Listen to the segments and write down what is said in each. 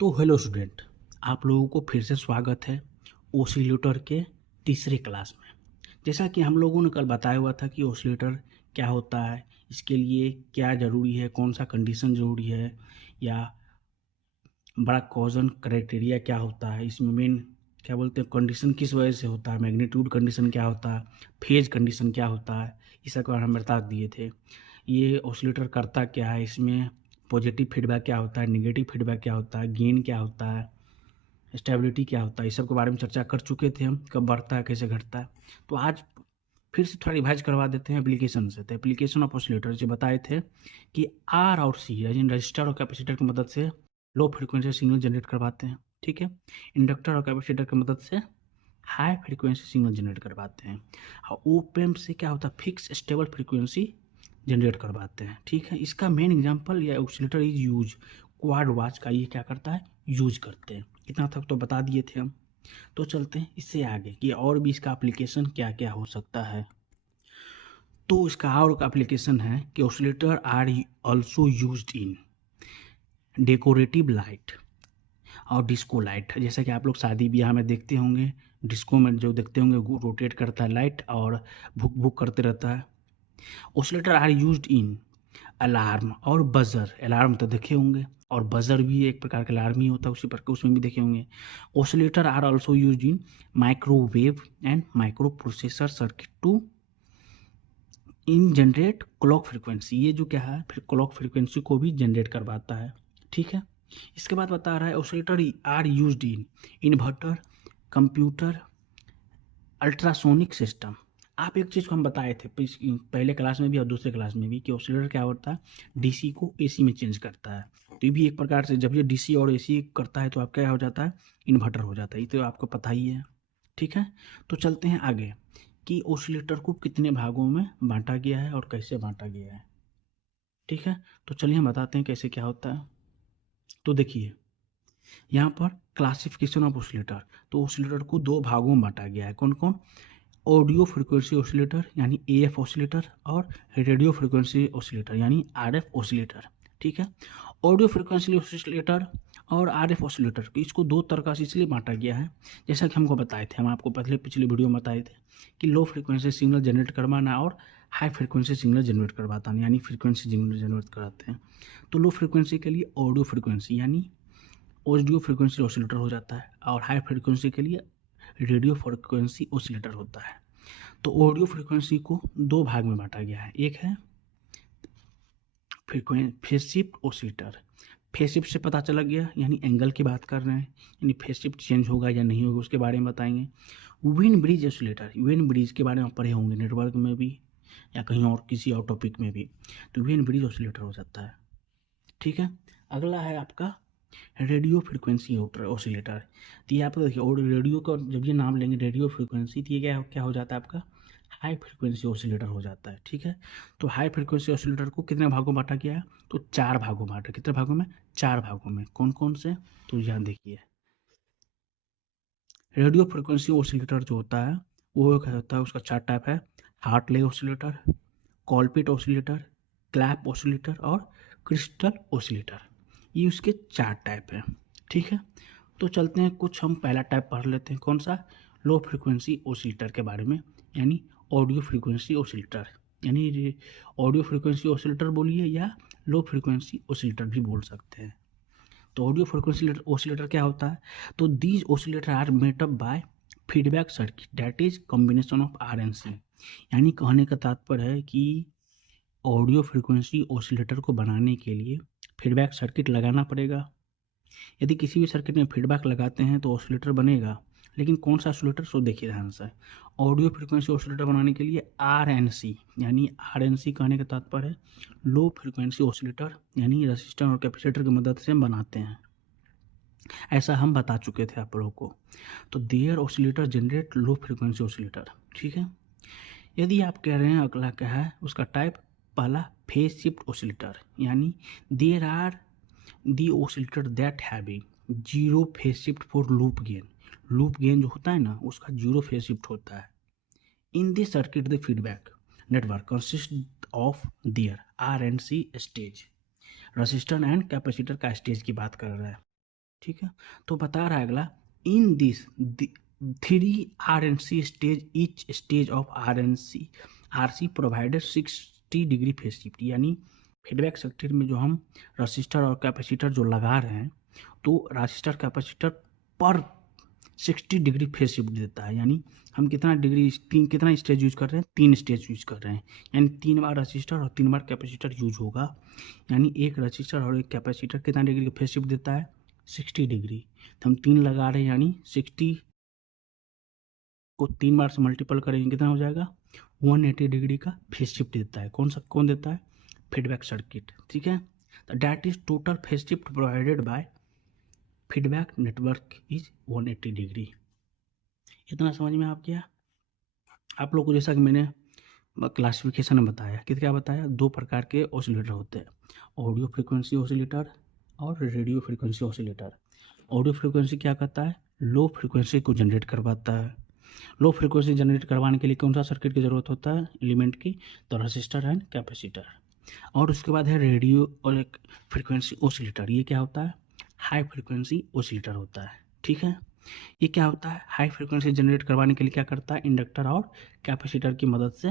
तो hello student, आप लोगों को फिर से स्वागत है ओसिलेटर के तीसरे क्लास में। जैसा कि हम लोगों ने कल बताया हुआ था कि ओसिलेटर क्या होता है, इसके लिए क्या ज़रूरी है, कौन सा कंडीशन ज़रूरी है, या बड़ा कॉजन क्राइटेरिया क्या होता है, इसमें मेन क्या बोलते हैं कंडीशन किस वजह से होता है, मैग्नीट्यूड कंडीशन क्या होता है, फेज कंडीशन क्या होता है, इस सब के बारे में हम बता दिए थे। ये ऑसिलेटर करता क्या है, इसमें पॉजिटिव फीडबैक क्या होता है, नेगेटिव फीडबैक क्या होता है, गेन क्या होता है, स्टेबिलिटी क्या होता है, इस सब के बारे में चर्चा कर चुके थे हम, कब बढ़ता है कैसे घटता है। तो आज फिर से थोड़ा रिवाइज करवा देते हैं एप्लीकेशन से। तो एप्लीकेशन ऑफ ऑसिलेटर जो बताए थे कि आर और सी रजिस्टर और कैपेसिटर की मदद से लो फ्रिक्वेंसी सिग्नल जनरेट करवाते हैं, ठीक है। इंडक्टर और कैपेसिटर की मदद से हाई फ्रिक्वेंसी सिग्नल जनरेट करवाते हैं। और ओप एम्प से क्या होता है, फिक्स स्टेबल फ्रिक्वेंसी जनरेट करवाते हैं, ठीक है। इसका मेन एग्जांपल या oscillator is use quad watch का ये क्या करता है, यूज करते हैं। इतना तक तो बता दिए थे हम। तो चलते हैं इससे आगे कि और भी इसका एप्लीकेशन क्या क्या हो सकता है। तो इसका और एप्लीकेशन है कि oscillator are also used in decorative light और डिस्को लाइट। जैसा कि आप लोग शादी ब्याह में देखते होंगे, डिस्को में जो देखते होंगे रोटेट करता है लाइट और भुक भुक करते रहता है। Oscillator are used in alarm और बजर। अलार्म तो देखे होंगे, और बजर भी एक प्रकार का अलार्म ही होता है, उसी प्रकार उसमें भी देखे होंगे। Oscillator are also used in microwave and micro processor circuit to in generate clock frequency. ये जो क्या है, फिर क्लॉक फ्रिक्वेंसी को भी जनरेट करवाता है, ठीक है। इसके बाद बता रहा है oscillator are used in inverter, computer, ultrasonic system. आप एक चीज़ को हम बताए थे पहले क्लास में भी और दूसरे क्लास में भी कि ऑसिलेटर क्या होता है, डीसी को एसी में चेंज करता है। तो ये भी एक प्रकार से जब ये डीसी और एसी करता है तो आप क्या हो जाता है, इन्वर्टर हो जाता है। ये तो आपको पता ही है, ठीक है। तो चलते हैं आगे कि ऑसिलेटर को कितने भागों में बांटा गया है और कैसे बांटा गया है, ठीक है। तो चलिए हम बताते हैं कैसे क्या होता है। तो देखिए यहाँ पर क्लासिफिकेशन ऑफ ऑसिलेटर। तो ऑसिलेटर को दो भागों में बांटा गया है। कौन कौन? ऑडियो फ्रिक्वेंसी ऑसिलेटर यानी एएफ ऑसिलेटर और रेडियो फ्रिक्वेंसी ऑसिलेटर यानी आरएफ ऑसिलेटर, ठीक है। ऑडियो फ्रिक्वेंसी ऑसिलेटर और आरएफ ऑसिलेटर इसको दो तरह से इसलिए बांटा गया है, जैसा कि हमको बताए थे, हम आपको पहले पिछले वीडियो में बताए थे कि लो फ्रिक्वेंसी सिग्नल जनरेट करवाना और हाई फ्रिक्वेंसी सिग्नल जनरेट करवाता यानी फ्रिक्वेंसी सिग्नल जनरेट कराते हैं। तो लो फ्रिक्वेंसी के लिए ऑडियो फ्रिक्वेंसी यानी ऑडियो फ्रिक्वेंसी ऑसिलेटर हो जाता है, और हाई फ्रिक्वेंसी के लिए रेडियो फ्रिक्वेंसी ऑसिलेटर होता है। तो ऑडियो फ्रिक्वेंसी को दो भाग में बांटा गया है। एक है phase shift oscillator. Phase shift से पता चला गया यानी एंगल की बात कर रहे हैं, यानी फेज शिफ्ट चेंज होगा या नहीं होगा उसके बारे में बताएंगे। Wien bridge oscillator, Wien bridge के बारे में पढ़े होंगे नेटवर्क में भी या कहीं और किसी और टॉपिक में भी। तो वेन ब्रिज ऑसिलेटर हो जाता है, ठीक है। अगला है आपका रेडियो फ्रिक्वेंसी ऑसिलेटर। तो ये आपको देखिए, और रेडियो का जब ये नाम लेंगे रेडियो फ्रिक्वेंसी, तो ये क्या क्या हो जाता है आपका हाई फ्रिक्वेंसी ऑसिलेटर हो जाता है, ठीक है। तो हाई फ्रिक्वेंसी ऑसिलेटर को कितने भागों में बांटा गया है, तो चार भागों में बांटा। कितने भागों में? चार भागों में। कौन कौन से? तो यहाँ देखिए, रेडियो फ्रिक्वेंसी ऑसिलेटर जो होता है वो क्या होता है, उसका चार टाइप है। Hartley oscillator, कॉलपिट oscillator, clap oscillator और क्रिस्टल ऑसिलेटर। ये उसके चार टाइप हैं, ठीक है। तो चलते हैं कुछ हम पहला टाइप पढ़ लेते हैं। कौन सा? लो फ्रिक्वेंसी ऑसिलेटर के बारे में, यानी ऑडियो फ्रिक्वेंसी ऑसिलेटर, यानी ऑडियो फ्रिक्वेंसी ऑसिलेटर बोलिए या लो फ्रिक्वेंसी ऑसिलेटर भी बोल सकते हैं। तो ऑडियो फ्रिक्वेंसी ऑसिलेटर क्या होता है, तो these oscillator are made up by feedback circuit that is combination of R and C. यानी कहने का तात्पर्य है कि ऑडियो फ्रिक्वेंसी ऑसिलेटर को बनाने के लिए फीडबैक सर्किट लगाना पड़ेगा। यदि किसी भी सर्किट में फीडबैक लगाते हैं तो ऑसिलेटर बनेगा, लेकिन कौन सा ऑसिलेटर, सो देखिए ध्यान से। ऑडियो फ्रिक्वेंसी ऑसिलेटर बनाने के लिए आर एन सी, यानी आर एन सी कहने का तात्पर्य है लो फ्रिक्वेंसी ऑसिलेटर, यानी रजिस्टर और कैपेसिटर की मदद से हम बनाते हैं। ऐसा हम बता चुके थे आप लोगों को। तो there oscillator generate low frequency oscillator, ठीक है। यदि आप कह रहे हैं अगला क्या है उसका टाइप, पहला फेज शिफ्ट ऑसिलेटर, यानी there are the oscillator that having zero phase shift for loop gain. Loop gain जो होता है ना उसका जीरो फेज शिफ्ट होता है। In this circuit the feedback network consist of there R and C stage. Resistor and capacitor का stage की बात कर रहा है। ठीक है। तो बता रहा है अगला, in this 3 RNC stage, each stage of RC provided 60 degree phase shift, यानी फीडबैक सर्किट में जो हम रजिस्टर और कैपेसिटर जो लगा रहे हैं, तो रजिस्टर कैपेसिटर पर 60 डिग्री फेज शिफ्ट देता है। यानी हम कितना स्टेज यूज कर रहे हैं, 3 स्टेज यूज कर रहे हैं, यानी 3 बार रजिस्टर और 3 बार कैपेसिटर यूज होगा। यानी एक रजिस्टर और एक कैपेसिटर कितना डिग्री का फेज शिफ्ट देता है, 60 डिग्री। तो हम 3 लगा रहे हैं, यानी 60 को 3 बार से मल्टीपल करेंगे, कितना हो जाएगा, 180 डिग्री का फेज शिफ्ट देता है। कौन देता है, फीडबैक सर्किट। ठीक है, तो that is total phase shift provided by feedback network is 180 degree. इतना समझ में आ गया आप लोग को। जैसा कि मैंने क्लासिफिकेशन में बताया कि क्या बताया, 2 प्रकार के ऑसिलेटर होते हैं, ऑडियो फ्रीक्वेंसी ऑसिलेटर और radio frequency oscillator. Audio frequency क्या करता है, लो फ्रीक्वेंसी को जनरेट करवाता है। लो फ्रीक्वेंसी जनरेट करवाने के लिए कौन सा सर्किट की ज़रूरत होता है, एलिमेंट की, तो रजिस्टर एंड कैपेसिटर। और उसके बाद है रेडियो और एक फ्रीक्वेंसी ऑसिलेटर। ये क्या होता है, हाई फ्रीक्वेंसी ऑसिलेटर होता है। ठीक है, ये क्या होता है, हाई फ्रीक्वेंसी जनरेट करवाने के लिए क्या करता है, इंडक्टर और कैपेसिटर की मदद से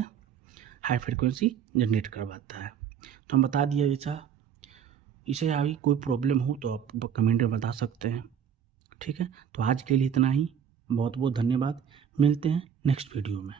हाई फ्रीक्वेंसी जनरेट करवाता है। तो हम बता दिए ऐसा। इसे अभी कोई प्रॉब्लम हो तो आप कमेंट में बता सकते हैं। ठीक है, तो आज के लिए इतना ही। बहुत बहुत धन्यवाद। मिलते हैं नेक्स्ट वीडियो में।